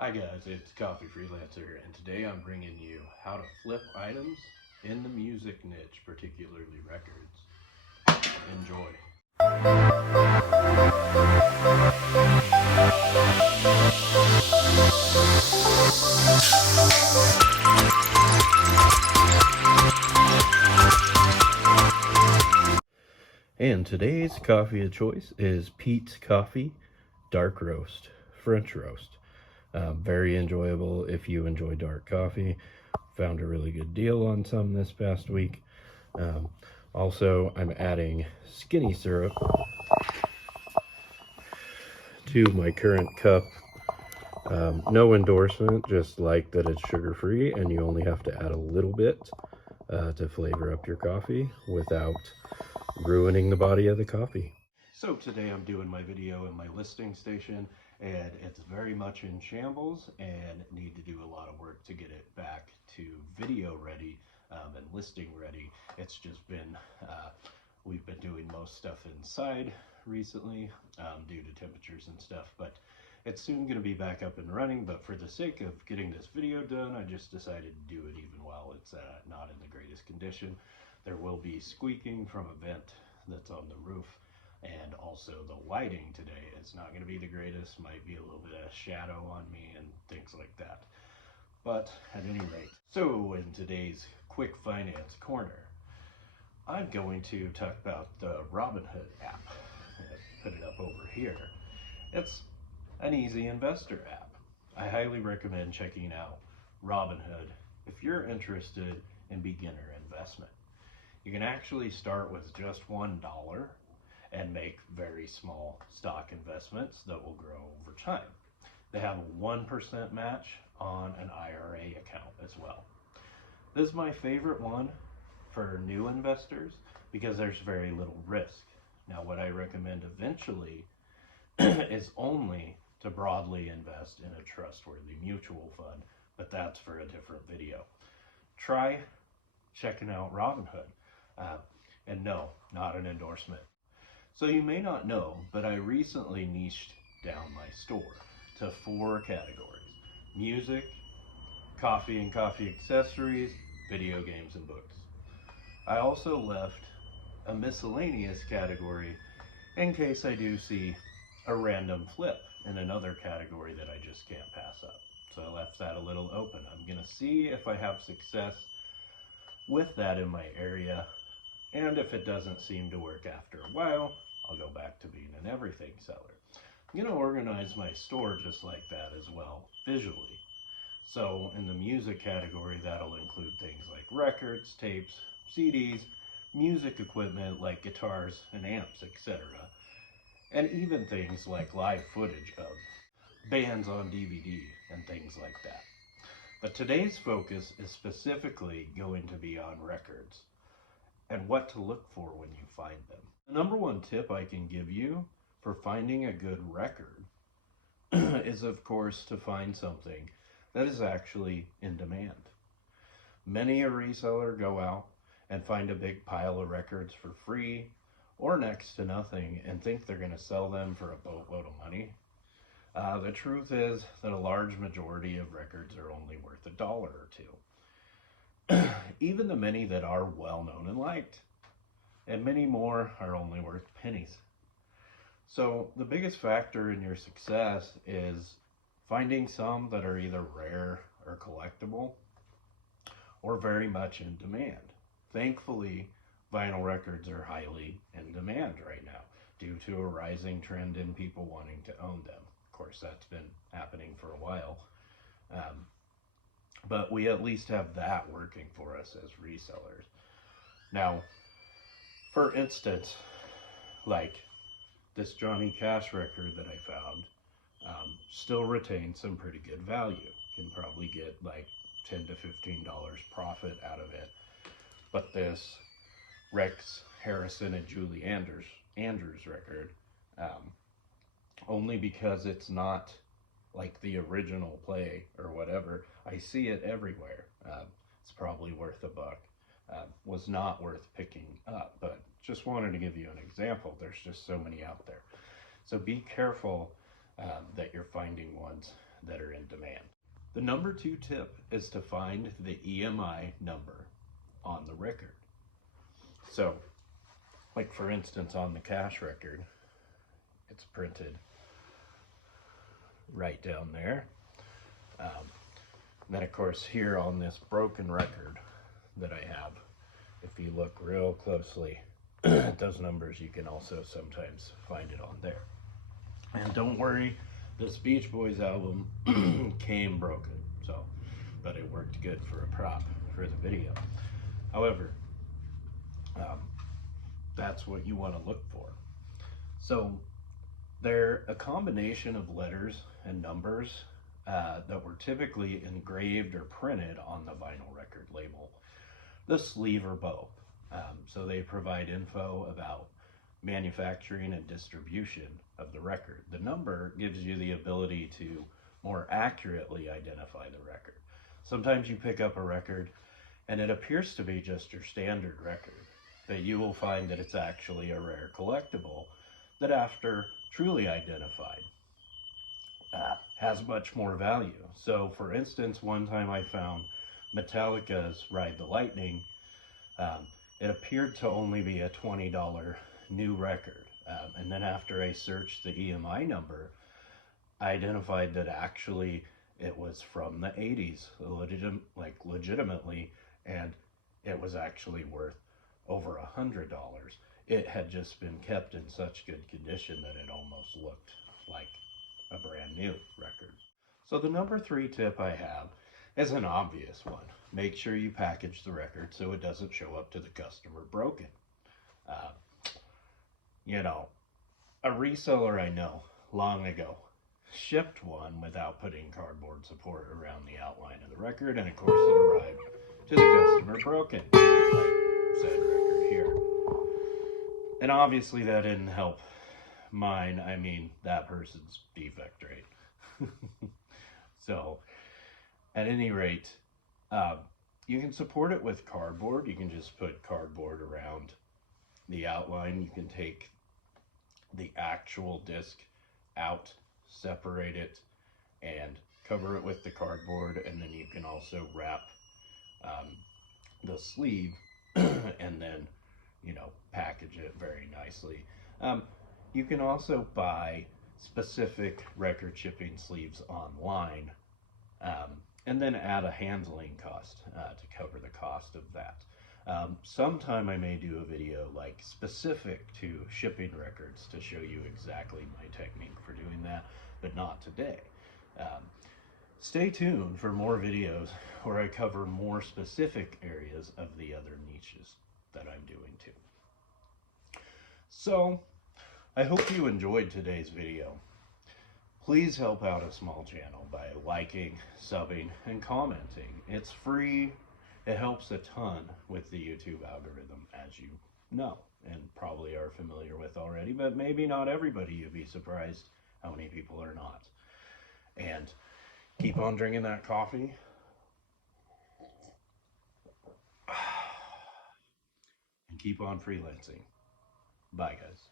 Hi guys, it's Coffee Freelancer, and today I'm bringing you how to flip items in the music niche, particularly records. Enjoy. And today's coffee of choice is Pete's Coffee Dark Roast, French Roast. Very enjoyable if you enjoy dark coffee. Found a really good deal on some this past week. Um, Also, I'm adding skinny syrup to my current cup. No endorsement, just like that it's sugar-free and you only have to add a little bit to flavor up your coffee without ruining the body of the coffee. So today I'm doing my video in my listing station, and it's very much in shambles and need to do a lot of work to get it back to video ready and listing ready. It's just been, we've been doing most stuff inside recently due to temperatures and stuff, but it's soon going to be back up and running. But for the sake of getting this video done, I just decided to do it even while it's not in the greatest condition. There will be squeaking from a vent that's on the roof, and also the lighting today is not going to be the greatest. Might be a little bit of shadow on me and things like that. But at any rate, so in today's quick finance corner, I'm going to talk about the Robinhood app. Put it up over here. It's an easy investor app. I highly recommend checking out Robinhood if you're interested in beginner investment. You can actually start with just $1 and make very small stock investments that will grow over time. They have a 1% match on an IRA account as well. This is my favorite one for new investors because there's very little risk. Now, what I recommend eventually is only to broadly invest in a trustworthy mutual fund, but that's for a different video. Try checking out Robinhood. And no, not an endorsement. So you may not know, but I recently niched down my store to 4 categories: music, coffee and coffee accessories, video games, and books. I also left a miscellaneous category in case I do see a random flip in another category that I just can't pass up. So I left that a little open. I'm going to see if I have success with that in my area, and if it doesn't seem to work after a while, I'll go back to being an everything seller. I'm going to organize my store just like that as well, visually. So in the music category, that'll include things like records, tapes, CDs, music equipment like guitars and amps, etc. And even things like live footage of bands on DVD and things like that. But today's focus is specifically going to be on records and what to look for when you find them. The number one tip I can give you for finding a good record is, of course, to find something that is actually in demand. Many a reseller go out and find a big pile of records for free or next to nothing and think they're going to sell them for a boatload of money. The truth is that a large majority of records are only worth $1 or $2. Even the many that are well known and liked, and many more are only worth pennies. So the biggest factor in your success is finding some that are either rare or collectible or very much in demand. Thankfully, vinyl records are highly in demand right now due to a rising trend in people wanting to own them. Of course, that's been happening for a while. But we at least have that working for us as resellers. Now, for instance, like this Johnny Cash record that I found, still retains some pretty good value. Can probably get like $10 to $15 profit out of it. But this Rex Harrison and Julie Andrews record, only because it's not like the original play or whatever, I see it everywhere. It's probably worth $1. Was not worth picking up, but just wanted to give you an example. There's just so many out there. So be careful that you're finding ones that are in demand. The number 2 tip is to find the EMI number on the record. So, like for instance, on the cash record, it's printed right down there. Then of course here on this broken record that I have, if you look real closely at those numbers, you can also sometimes find it on there. And don't worry, this Beach Boys album came broken, so, but it worked good for a prop for the video. However, that's what you want to look for. So they're a combination of letters and numbers that were typically engraved or printed on the vinyl record label, the sleeve or bow. So they provide info about manufacturing and distribution of the record. The number gives you the ability to more accurately identify the record. Sometimes you pick up a record and it appears to be just your standard record, but you will find that it's actually a rare collectible that, after truly identified, has much more value. So for instance, one time I found Metallica's Ride the Lightning. It appeared to only be a $20 new record. And then after I searched the EMI number, I identified that actually it was from the 80s, legitimately, and it was actually worth over $100. It had just been kept in such good condition that it almost looked like a brand new record. So the number 3 tip I have is an obvious one. Make sure you package the record so it doesn't show up to the customer broken. You know, a reseller I know long ago shipped one without putting cardboard support around the outline of the record, and of course it arrived to the customer broken, like said record here. And obviously that didn't help mine, I mean that person's defect rate. So at any rate, you can support it with cardboard. You can just put cardboard around the outline. You can take the actual disc out, separate it, and cover it with the cardboard, and then you can also wrap the sleeve and then, you know, package it very nicely. You can also buy specific record shipping sleeves online, and then add a handling cost to cover the cost of that. Sometime I may do a video like specific to shipping records to show you exactly my technique for doing that, but not today. Stay tuned for more videos where I cover more specific areas of the other niches that I'm doing too. So I hope you enjoyed today's video. Please help out a small channel by liking, subbing, and commenting. It's free. It helps a ton with the YouTube algorithm, as you know, and probably are familiar with already, but maybe not everybody. You'd be surprised how many people are not. And keep on drinking that coffee. And keep on freelancing. Bye, guys.